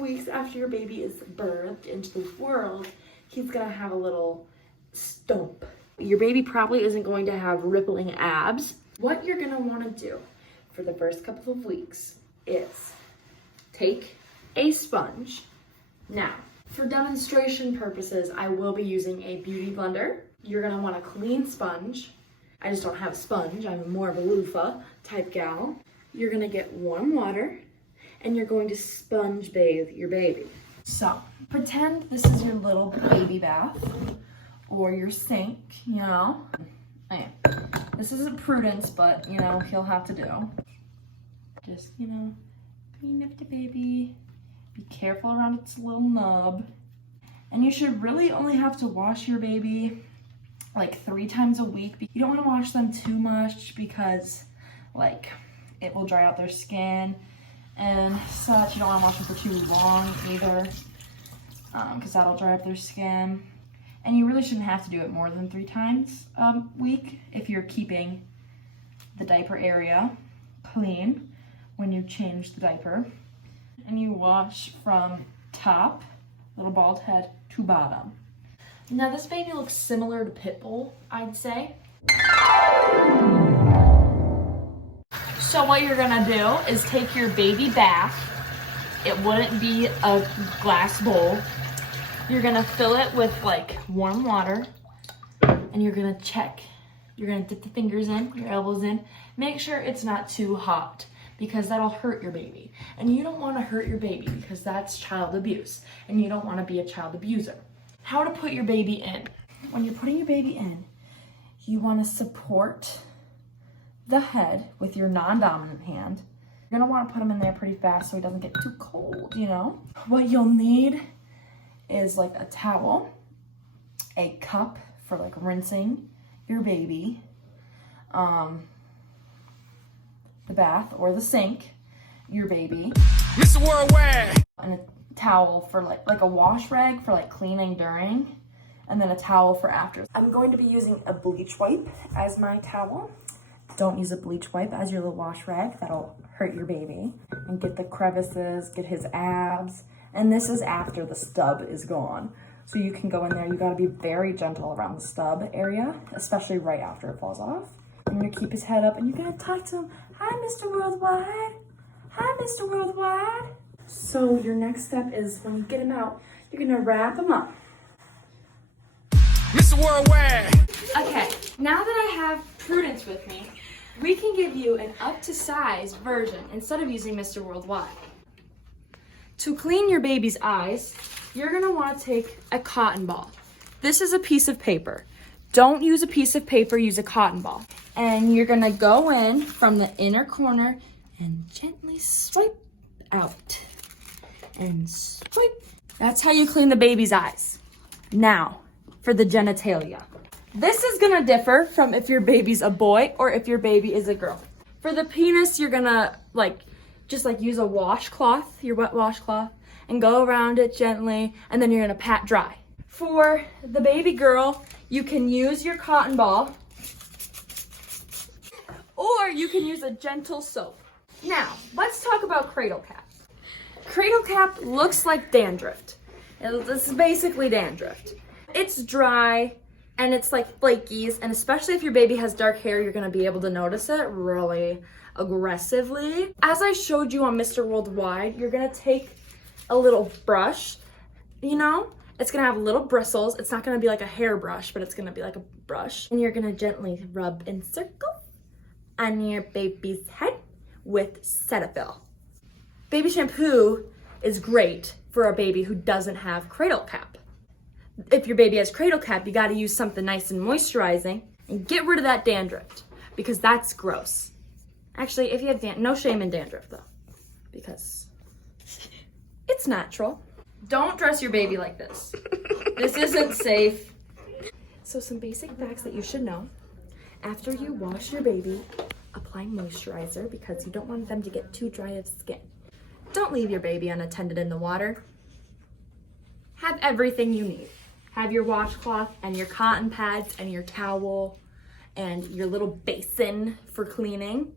weeks after your baby is birthed into the world, he's gonna have a little stump. Your baby probably isn't going to have rippling abs. What you're gonna wanna do for the first couple of weeks is take a sponge. Now, for demonstration purposes, I will be using a beauty blender. You're gonna want a clean sponge. I just don't have a sponge, I'm more of a loofah type gal. You're gonna get warm water and you're going to sponge bathe your baby. So, pretend this is your little baby bath or your sink, you know. This isn't Prudence, but you know, he'll have to do. Just, you know, clean up the baby. Be careful around its little nub. And you should really only have to wash your baby like 3 times a week. You don't want to wash them too much because like it will dry out their skin and such. You don't want to wash them for too long either because that'll dry up their skin. And you really shouldn't have to do it more than 3 times a week if you're keeping the diaper area clean when you change the diaper. And you wash from top, little bald head, to bottom. Now this baby looks similar to Pitbull, I'd say. So what you're gonna do is take your baby bath. It wouldn't be a glass bowl. You're gonna fill it with like warm water and you're gonna check. You're gonna dip the fingers in, your elbows in. Make sure it's not too hot because that'll hurt your baby. And you don't wanna hurt your baby because that's child abuse and you don't wanna be a child abuser. How to put your baby in. When you're putting your baby in, you wanna support the head with your non-dominant hand. You're gonna wanna put him in there pretty fast so he doesn't get too cold, you know? What you'll need is like a towel, a cup for like rinsing your baby, the bath or the sink, your baby, Mr. Worldwide, and a towel for like a wash rag for like cleaning during, and then a towel for after. I'm going to be using a bleach wipe as my towel. Don't use a bleach wipe as your little wash rag. That'll hurt your baby and get the crevices, get his abs. And this is after the stub is gone. So you can go in there, you gotta be very gentle around the stub area, especially right after it falls off. And you're gonna keep his head up and you're gonna talk to him. Hi, Mr. Worldwide. Hi, Mr. Worldwide. So your next step is when you get him out, you're gonna wrap him up. Mr. Worldwide. Okay, now that I have Prudence with me, we can give you an up-to-size version instead of using Mr. Worldwide. To clean your baby's eyes, you're gonna wanna take a cotton ball. This is a piece of paper. Don't use a piece of paper, use a cotton ball. And you're gonna go in from the inner corner and gently swipe out. And swipe. That's how you clean the baby's eyes. Now, for the genitalia. This is gonna differ from if your baby's a boy or if your baby is a girl. For the penis, you're gonna just use a washcloth, your wet washcloth, and go around it gently, and then you're gonna pat dry. For the baby girl, you can use your cotton ball, or you can use a gentle soap. Now, let's talk about Cradle Cap. Cradle Cap looks like dandruff. This is basically dandruff. It's dry, and it's like flakies, and especially if your baby has dark hair, you're gonna be able to notice it really aggressively. As I showed you on Mr. Worldwide, you're gonna take a little brush, you know? It's gonna have little bristles. It's not gonna be like a hairbrush, but it's gonna be like a brush. And you're gonna gently rub in circles on your baby's head with Cetaphil. Baby shampoo is great for a baby who doesn't have Cradle Cap. If your baby has Cradle Cap, you gotta use something nice and moisturizing and get rid of that dandruff because that's gross. Actually, if you have no shame in dandruff though, because it's natural. Don't dress your baby like this. This isn't safe. So some basic facts that you should know. After you wash your baby, apply moisturizer because you don't want them to get too dry of skin. Don't leave your baby unattended in the water. Have everything you need. Have your washcloth and your cotton pads and your towel and your little basin for cleaning.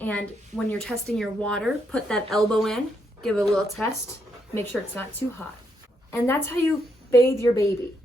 And when you're testing your water, put that elbow in, give it a little test. Make sure it's not too hot. And that's how you bathe your baby.